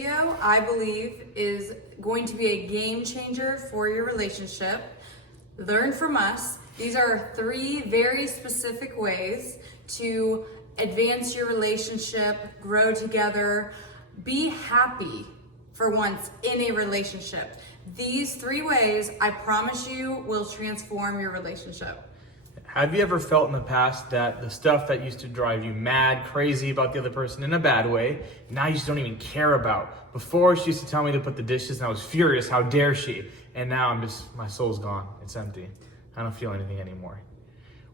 video, I believe, is going to be a game changer for your relationship. Learn from us. These are 3 very specific ways to advance your relationship, grow together, be happy for once in a relationship. These 3 ways, I promise you, will transform your relationship. Have you ever felt in the past that the stuff that used to drive you mad, crazy about the other person in a bad way, now you just don't even care about? Before, she used to tell me to put the dishes and I was furious, how dare she? And now my soul's gone, it's empty. I don't feel anything anymore.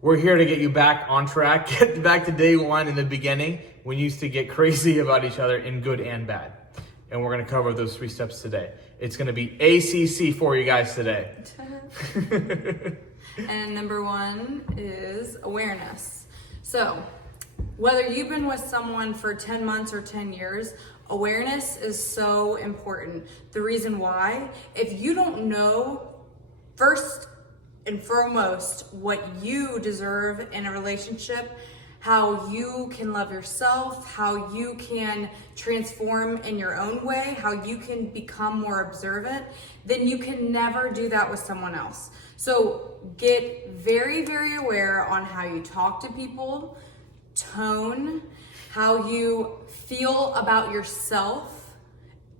We're here to get you back on track, get back to day 1 in the beginning when you used to get crazy about each other in good and bad. And we're gonna cover those 3 steps today. It's gonna be ACC for you guys today. And number 1 is awareness. So whether you've been with someone for 10 months or 10 years, awareness is so important. The reason why, if you don't know first and foremost what you deserve in a relationship, how you can love yourself, how you can transform in your own way, how you can become more observant, then you can never do that with someone else. So get very, very aware on how you talk to people, tone, how you feel about yourself,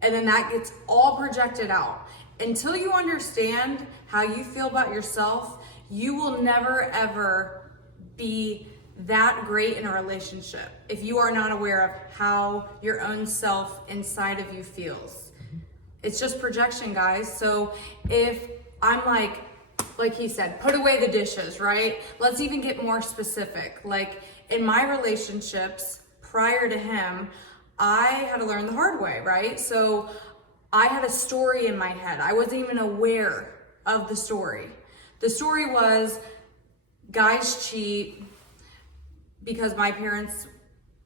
and then that gets all projected out. Until you understand how you feel about yourself, you will never ever be that great in a relationship if you are not aware of how your own self inside of you feels. It's just projection, guys. So if I'm like he said, put away the dishes, right? Let's even get more specific. Like in my relationships prior to him, I had to learn the hard way, right? So I had a story in my head. I wasn't even aware of the story. The story was guys cheat because my parents,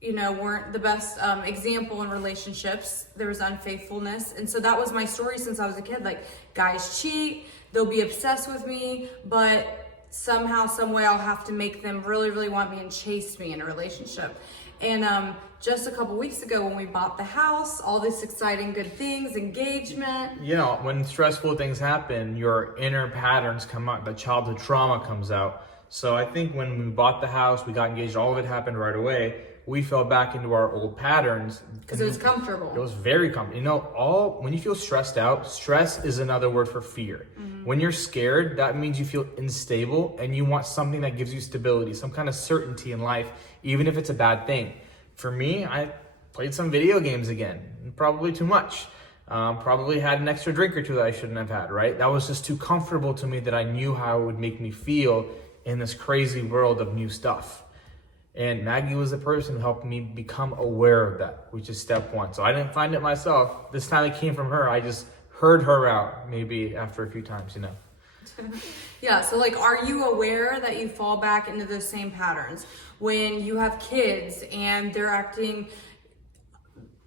weren't the best example in relationships. There was unfaithfulness. And so that was my story since I was a kid. Like, guys cheat, they'll be obsessed with me, but somehow, some way I'll have to make them really, really want me and chase me in a relationship. And just a couple weeks ago when we bought the house, all this exciting good things, engagement. When stressful things happen, your inner patterns come out, the childhood trauma comes out. So I think when we bought the house, we got engaged, all of it happened right away. We fell back into our old patterns. Because it was comfortable. It was very comfortable. When you feel stressed out, stress is another word for fear. Mm-hmm. When you're scared, that means you feel unstable and you want something that gives you stability, some kind of certainty in life, even if it's a bad thing. For me, I played some video games again, probably too much. Probably had an extra drink or 2 that I shouldn't have had, right? That was just too comfortable to me that I knew how it would make me feel in this crazy world of new stuff. And Maggie was the person who helped me become aware of that, which is step 1. So I didn't find it myself. This time it came from her. I just heard her out, maybe after a few times, Yeah, so are you aware that you fall back into those same patterns? When you have kids and they're acting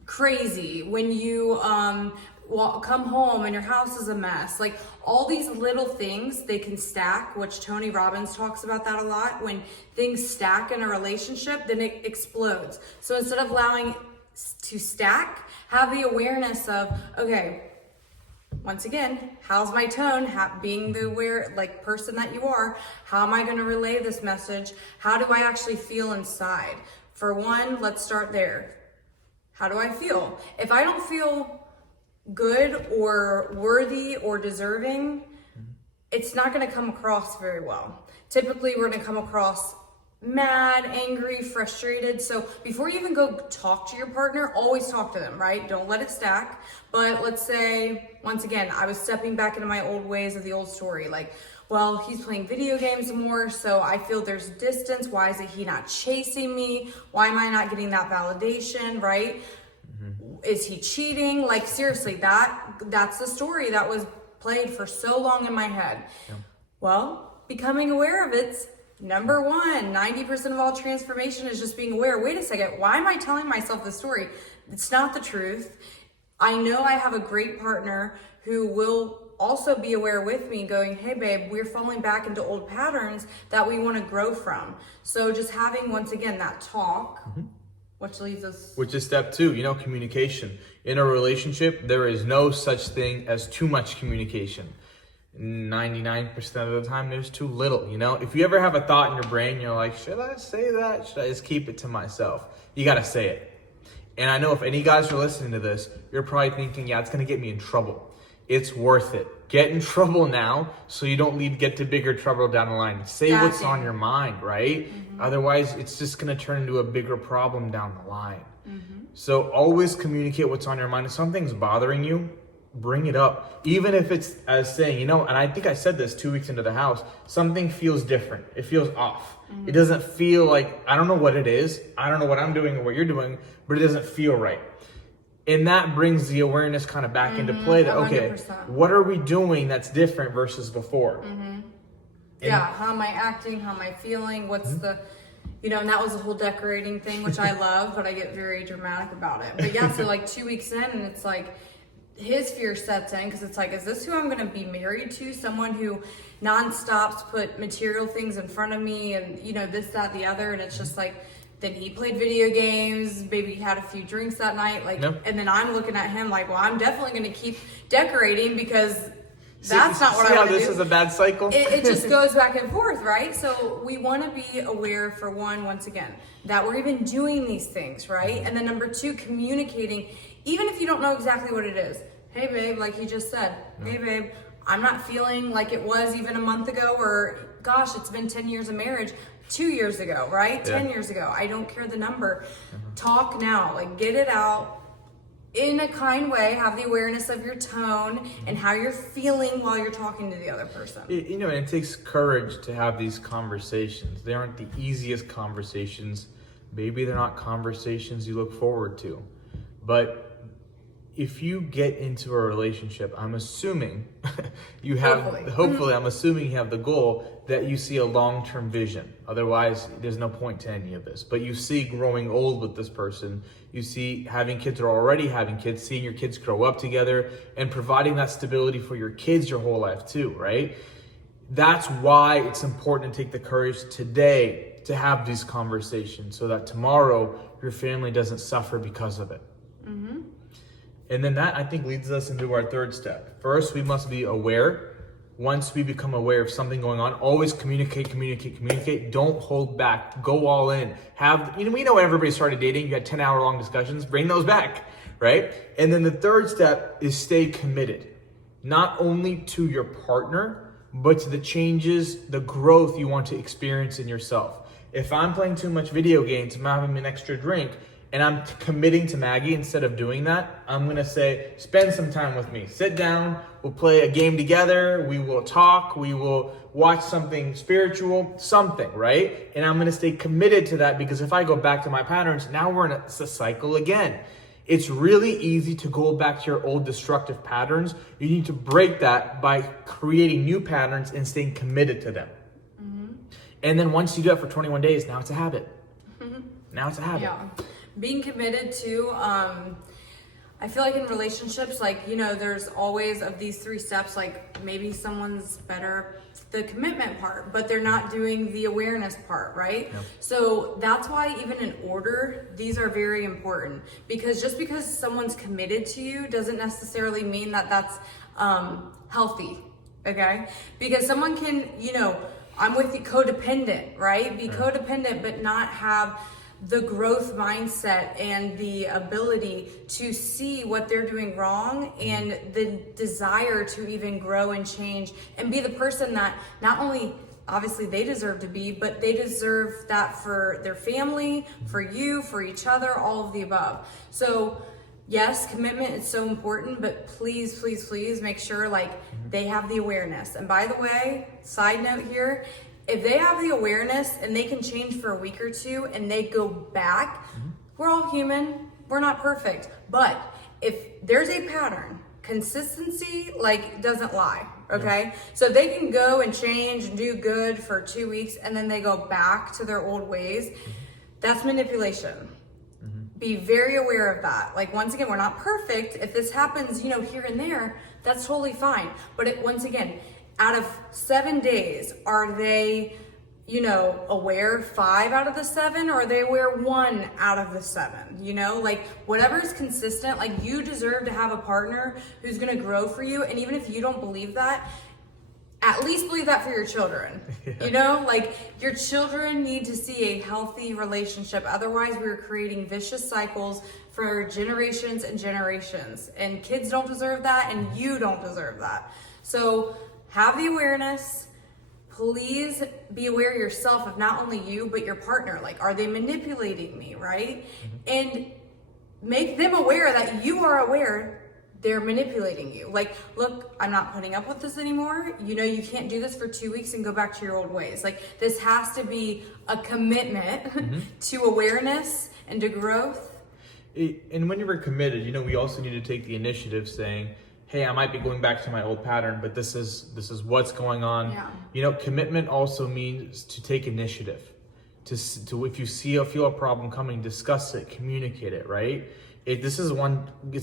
crazy, when you come home and your house is a mess, all these little things, they can stack, which Tony Robbins talks about that a lot. When things stack in a relationship, then it explodes. So instead of allowing to stack, have the awareness of, okay, once again, how's my tone? Being the aware, person that you are, how am I going to relay this message? How do I actually feel inside? For one, let's start there. How do I feel? If I don't feel good or worthy or deserving, it's not going to come across very well. Typically, we're going to come across mad, angry, frustrated. So before you even go talk to your partner, always talk to them, right? Don't let it stack. But let's say, once again, I was stepping back into my old ways of the old story. He's playing video games more, so I feel there's distance. Why is he not chasing me? Why am I not getting that validation, right? Is he cheating? Seriously, that's the story that was played for so long in my head. Yeah. Well, becoming aware of it's number 1. 90% of all transformation is just being aware. Wait a second, why am I telling myself this story? It's not the truth. I know I have a great partner who will also be aware with me going, hey babe, we're falling back into old patterns that we want to grow from. So just having, once again, that talk. Which is step 2, communication. In a relationship, there is no such thing as too much communication. 99% of the time, there's too little, If you ever have a thought in your brain, you're like, should I say that? Should I just keep it to myself? You got to say it. And I know if any guys are listening to this, you're probably thinking, yeah, it's going to get me in trouble. It's worth it. Get in trouble now so you don't get to bigger trouble down the line. Say what's on your mind, right? Mm-hmm. Otherwise, it's just going to turn into a bigger problem down the line. Mm-hmm. So always communicate what's on your mind. If something's bothering you, bring it up. Even if it's as saying, and I think I said this 2 weeks into the house, something feels different. It feels off. Mm-hmm. It doesn't feel like, I don't know what it is. I don't know what I'm doing or what you're doing, but it doesn't feel right. And that brings the awareness kind of back into play that, 100%. Okay, what are we doing that's different versus before? Mm-hmm. Yeah, how am I acting? How am I feeling? What's the, and that was the whole decorating thing, which I love, but I get very dramatic about it. But yeah, so like 2 weeks in, and it's like, his fear sets in because it's like, is this who I'm going to be married to? Someone who nonstops put material things in front of me and, this, that, the other. And it's just like, then he played video games, maybe had a few drinks that night. And then I'm looking at him like, well, I'm definitely going to keep decorating because that's not what I want to do. This is a bad cycle. It just goes back and forth, right? So we want to be aware for one, once again, that we're even doing these things, right? And then number 2, communicating, even if you don't know exactly what it is. Hey babe, like you just said, hey babe, I'm not feeling like it was even a month ago, or gosh, it's been 10 years of marriage, 2 years ago, right? 10 years ago. I don't care the number. Talk now, like get it out in a kind way, have the awareness of your tone and how you're feeling while you're talking to the other person. And it takes courage to have these conversations. They aren't the easiest conversations. Maybe they're not conversations you look forward to. But if you get into a relationship, I'm assuming you have, hopefully I'm assuming you have the goal that you see a long-term vision. Otherwise, there's no point to any of this. But you see growing old with this person. You see having kids or already having kids, seeing your kids grow up together and providing that stability for your kids your whole life too, right? That's why it's important to take the courage today to have these conversations so that tomorrow your family doesn't suffer because of it. Mm-hmm. And then that, I think, leads us into our 3rd step. First, we must be aware. Once we become aware of something going on, always communicate. Don't hold back. Go all in. We know when everybody started dating, you had 10-hour-long discussions. Bring those back, right? And then the 3rd step is stay committed. Not only to your partner, but to the changes, the growth you want to experience in yourself. If I'm playing too much video games, I'm having an extra drink, and I'm committing to Maggie, instead of doing that, I'm going to say, spend some time with me. Sit down, we'll play a game together, we will talk, we will watch something spiritual, something, right? And I'm going to stay committed to that, because if I go back to my patterns, now we're in a cycle again. It's really easy to go back to your old destructive patterns. You need to break that by creating new patterns and staying committed to them. Mm-hmm. And then once you do it for 21 days, now it's a habit. Mm-hmm. Now it's a habit. Yeah. Being committed to, I feel like in relationships, there's always of these 3 steps, like maybe someone's better the commitment part, but they're not doing the awareness part, right? Yep. So that's why even in order, these are very important, because just because someone's committed to you doesn't necessarily mean that that's healthy, okay? Because someone can, I'm with you, codependent, right? Be codependent, but not have the growth mindset and the ability to see what they're doing wrong and the desire to even grow and change and be the person that not only obviously they deserve to be, but they deserve that for their family, for you, for each other, all of the above. So yes, commitment is so important, but please, please, please make sure they have the awareness. And by the way, side note here, if they have the awareness and they can change for a week or 2 and they go back, we're all human, we're not perfect. But if there's a pattern, consistency doesn't lie, okay? Yeah. So they can go and change and do good for 2 weeks and then they go back to their old ways. That's manipulation. Be very aware of that. Once again, we're not perfect. If this happens, here and there, that's totally fine. But once again, out of 7 days, are they you know, aware 5 out of the 7, or are they aware 1 out of the 7? You know, like whatever is consistent, like you deserve to have a partner who's gonna grow for you. And even if you don't believe that, at least believe that for your children. You know, like your children need to see a healthy relationship. Otherwise, we're creating vicious cycles for generations and generations. And kids don't deserve that, and you don't deserve that. So have the awareness. Please be aware yourself of not only you, but your partner. Like, are they manipulating me, right? And make them aware that you are aware they're manipulating you. Like, look, I'm not putting up with this anymore. You know, you can't do this for 2 weeks and go back to your old ways. Like, this has to be a commitment to awareness and to growth. And when you're committed, you know, we also need to take the initiative saying, hey, I might be going back to my old pattern, but this is what's going on. Yeah. You know, commitment also means to take initiative. To if you feel a problem coming, discuss it, communicate it, right? It's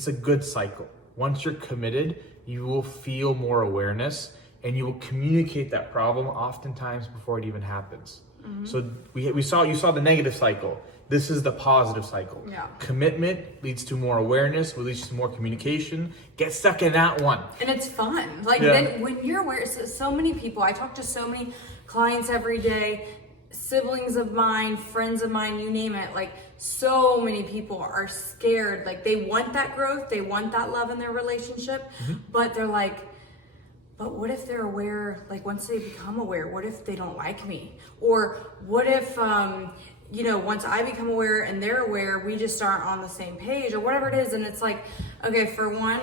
a good cycle. Once you're committed, you will feel more awareness and you will communicate that problem oftentimes before it even happens. So you saw the negative cycle. This is the positive cycle. Yeah. Commitment leads to more awareness, which leads to more communication. Get stuck in that one. And it's fun. Like then when you're aware, so many people, I talk to so many clients every day, siblings of mine, friends of mine, you name it. Like so many people are scared. Like they want that growth, they want that love in their relationship, but they're like, but what if they're aware, like once they become aware, what if they don't like me? Or what if, you know, once I become aware and they're aware, we just aren't on the same page or whatever it is. And it's like, okay, for one,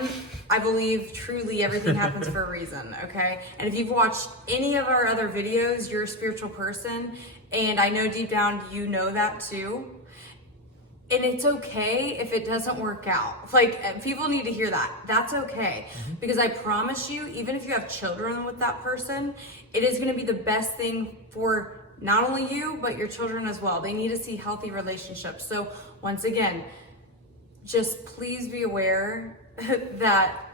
I believe truly everything happens for a reason, okay? And if you've watched any of our other videos, you're a spiritual person. And I know deep down you know that too. And it's okay if it doesn't work out. Like, people need to hear that. That's okay. Because I promise you, even if you have children with that person, it is gonna be the best thing for not only you, but your children as well. They need to see healthy relationships. So once again, just please be aware that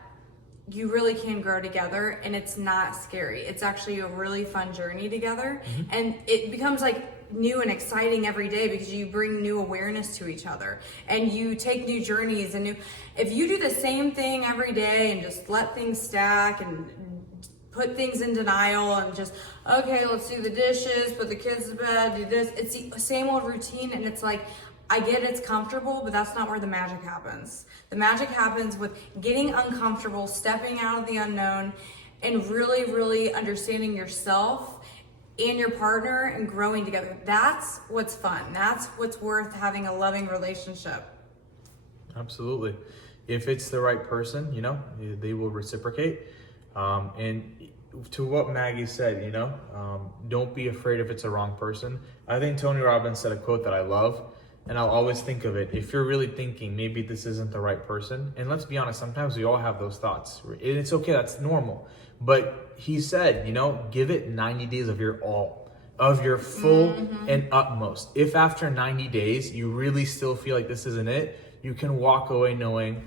you really can grow together and it's not scary. It's actually a really fun journey together. And it becomes like new and exciting every day because you bring new awareness to each other and you take new journeys and if you do the same thing every day and just let things stack and put things in denial and just, okay, let's do the dishes, put the kids to bed, do this. It's the same old routine and it's like, I get it's comfortable, but that's not where the magic happens. The magic happens with getting uncomfortable, stepping out of the unknown, and really, really understanding yourself and your partner and growing together. That's what's fun. That's what's worth having a loving relationship. Absolutely. If it's the right person, you know, they will reciprocate. And to what Maggie said, you know, don't be afraid if it's a wrong person. I think Tony Robbins said a quote that I love, and I'll always think of it. If you're really thinking maybe this isn't the right person, and let's be honest, sometimes we all have those thoughts. And it's okay, that's normal. But he said, you know, give it 90 days of your all, of your full and utmost. If after 90 days you really still feel like this isn't it, you can walk away knowing,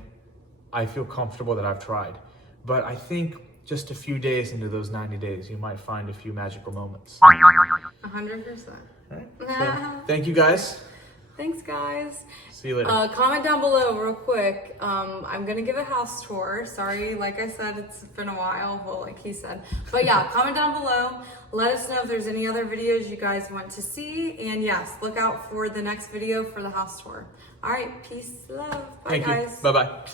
I feel comfortable that I've tried. But I think just a few days into those 90 days, you might find a few magical moments. 100%. All right. So, thank you guys. Thanks, guys. See you later. Comment down below real quick. I'm going to give a house tour. Sorry, like I said, it's been a while. Well, like he said. But yeah, comment down below. Let us know if there's any other videos you guys want to see. And yes, look out for the next video for the house tour. All right, peace, love. Bye, Thank guys. you. Bye-bye.